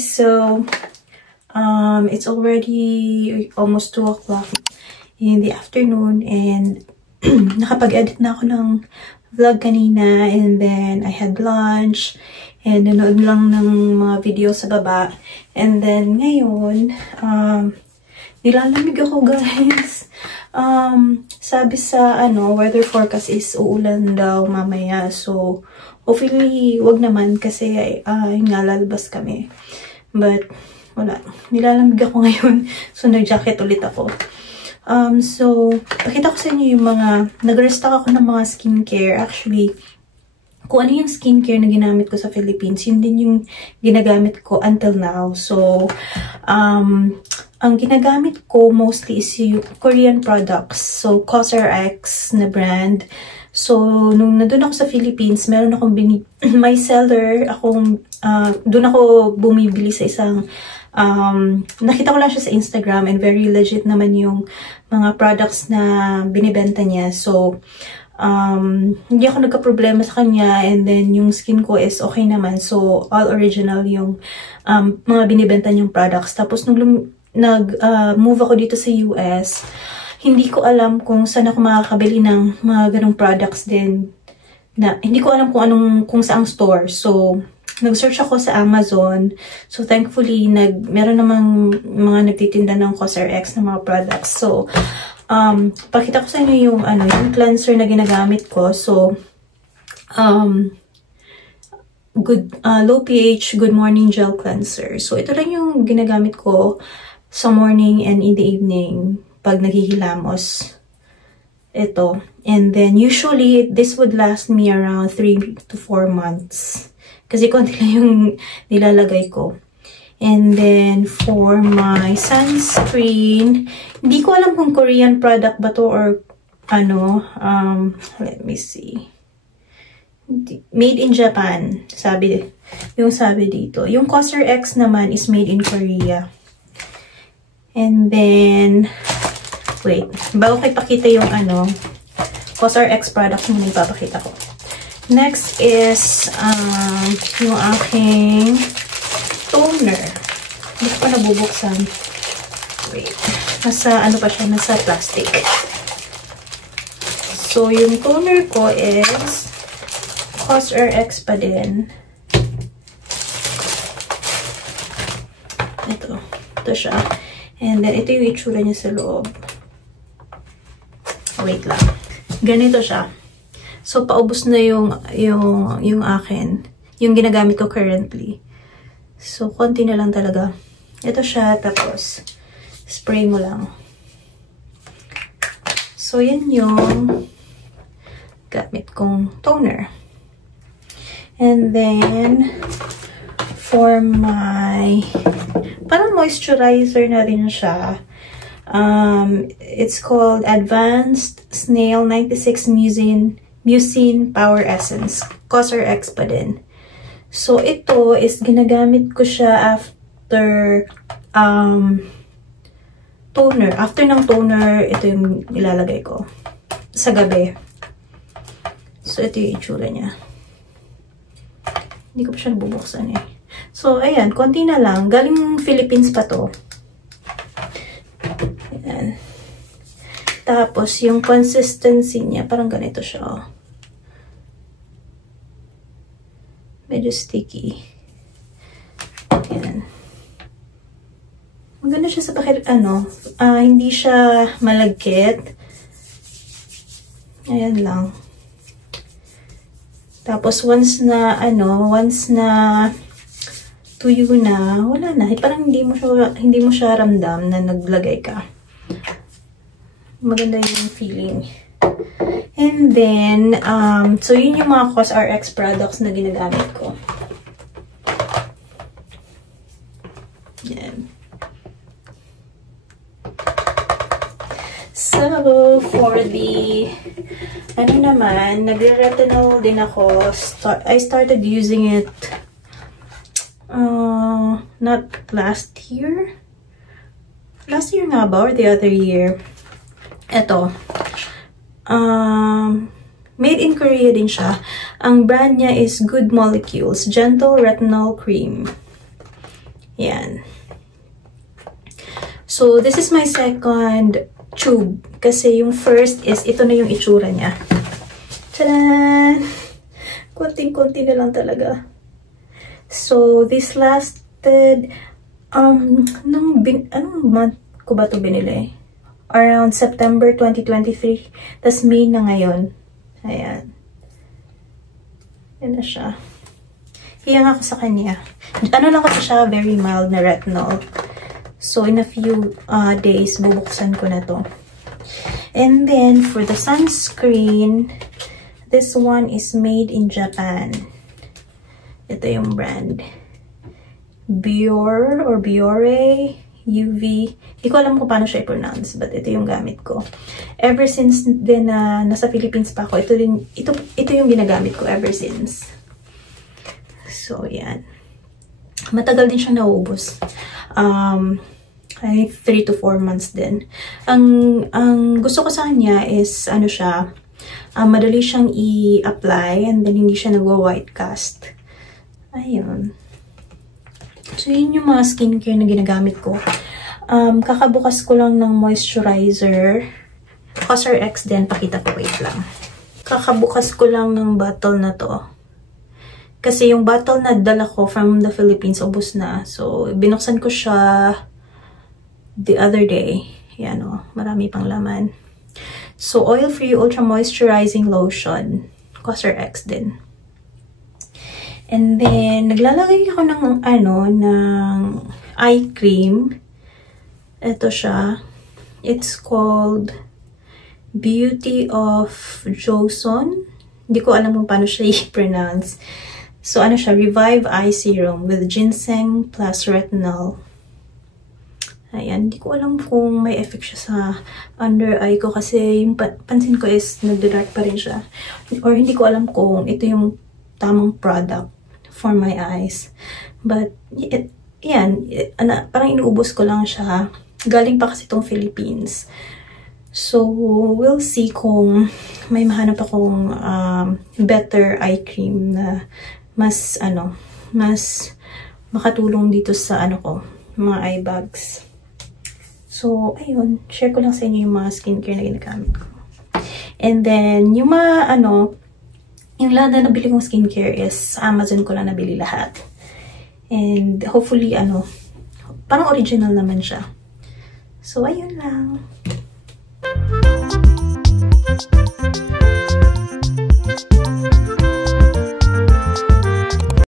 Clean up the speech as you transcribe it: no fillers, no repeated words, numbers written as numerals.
guys, so it's already almost 2 o'clock in the afternoon and nakapag-edit na ako ng vlog kanina, and then I had lunch and nanood lang ng mga video sa baba, and then ngayon nilalamig ako guys. Sabi sa weather forecast is uulan daw mamaya, so hopefully wag naman kasi lalabas kami, but wala, nilalamig ako ngayon, so nag-jacket ulit ako. So pakita ko sa inyo yung mga nag-restock ako ng mga skincare. Actually, kung ano yung skincare na ginamit ko sa Philippines, yun din yung ginagamit ko until now. So ang ginagamit ko mostly is yung Korean products. So COSRX na brand. So nung nandun ako sa Philippines, meron akong may seller akong doon ako bumibili sa isang nakita ko lang siya sa Instagram, and very legit naman yung mga products na binibenta niya. So hindi ako nagka-problema sa kanya, and then yung skin ko is okay naman. So all original yung mga binibenta niyang products. Tapos nung nag-move ako dito sa US, hindi ko alam kung saan ako makakabili ng mga ganong products din. Hindi ko alam kung saang store. So nag-search ako sa Amazon. So thankfully meron namang mga nagtitinda ng COSRX na mga products. So pakita ko sa inyo yung yung cleanser na ginagamit ko. So low pH good morning gel cleanser. So ito lang yung ginagamit ko sa morning and in the evening pag naghihilamos. Ito. And then usually this would last me around 3 to 4 months. Kasi konti lang yung nilalagay ko. And then, for my sunscreen, hindi ko alam kung Korean product ba to or let me see. Made in Japan, sabi dito. Yung COSRX naman is made in Korea. And then, wait, bago ko ipakita yung COSRX product muna ipapakita ko. Next is yung aking toner. Hindi ko pa nabubuksan. Wait. Nasa pa siya? Nasa plastic. So yung toner ko is COSRX pa din. Ito siya. And then ito yung itsura niya sa loob. Wait lang. Ganito siya. So, paubos na yung akin. Yung ginagamit ko currently. So, konti na lang talaga. Ito siya, tapos, spray mo lang. So, yan yung gamit kong toner. And then, for my, parang moisturizer na rin siya. It's called Advanced Snail 96 Mucin Power Essence. COSRX pa din. So, ito is ginagamit ko siya after toner. After ng toner, ito yung ilalagay ko sa gabi. So, ito yung itsura niya. Hindi ko pa siya nabubuksan eh. So, ayan. Konti na lang. Galing Philippines pa to. Ayan. Tapos, yung consistency niya, parang ganito siya, oh. Medyo sticky. Ayan. Maganda siya sa hindi siya malagkit. Ayan lang. Tapos, once na tuyo na, wala na. Parang hindi mo siya ramdam na naglagay ka. Maganda yung feeling. And then, so yun yung mga COSRX products na ginagamit ko. Yan. So, for the, naman, nagre-retinol din ako. I started using it, not last year? Last year nga ba? Or the other year? Ito. Made in Korea din siya. Ang brand niya is Good Molecules Gentle Retinol Cream. Yan. So, this is my second tube. Kasi yung first is, ito na yung itsura niya. Tadaan! Konting-konti na lang talaga. So, this lasted, anong month ko ba ito binili? Around September 2023. Tas May na ngayon. Ayan. Yan na siya. Hiyang ako sa kanya. Ano lang kasi siya, very mild na retinol. So, in a few days, bubuksan ko na to. And then, for the sunscreen, this one is made in Japan. Ito yung brand. Biore or Biore UV. Hindi ko alam kung paano siya i-pronounce, but ito yung gamit ko. Ever since din na nasa Philippines pa ako, ito yung ginagamit ko ever since. So, yan. Matagal din siyang naubos. Ay 3 to 4 months din. Ang gusto ko sa kanya is, ano siya, madali siyang i-apply and then hindi siya nagwa-white cast. Ayun. So, yun yung mga skincare na ginagamit ko. Kakabukas ko lang ng moisturizer. Cosr X din. Pakita ko, wait lang. Kakabukas ko lang ng bottle na to. Kasi yung bottle na dala ko from the Philippines, ubos na. So, binuksan ko siya the other day. Yan o. Marami pang laman. So, oil-free ultra moisturizing lotion. Cosr X din. And then, naglalagay ako ng, ng eye cream. Ito siya. It's called Beauty of Joseon. Hindi ko alam kung paano siya i-pronounce. So, ano siya? Revive Eye Serum with ginseng plus retinol. Ayan. Hindi ko alam kung may effect siya sa under eye ko kasi yung pansin ko is nagda-dark pa rin siya. Or hindi ko alam kung ito yung tamang product for my eyes. But, parang inuubos ko lang siya. Galing pa kasi itong Philippines. So, we'll see kung may mahanap akong better eye cream na mas makatulong dito sa mga eye bags. So, ayun. Share ko lang sa inyo yung mga skincare na ginagamit ko. And then, yung mga yung lahat na nabili kong skincare is sa Amazon ko lang nabili lahat. And hopefully, parang original naman siya. So, ayun lang.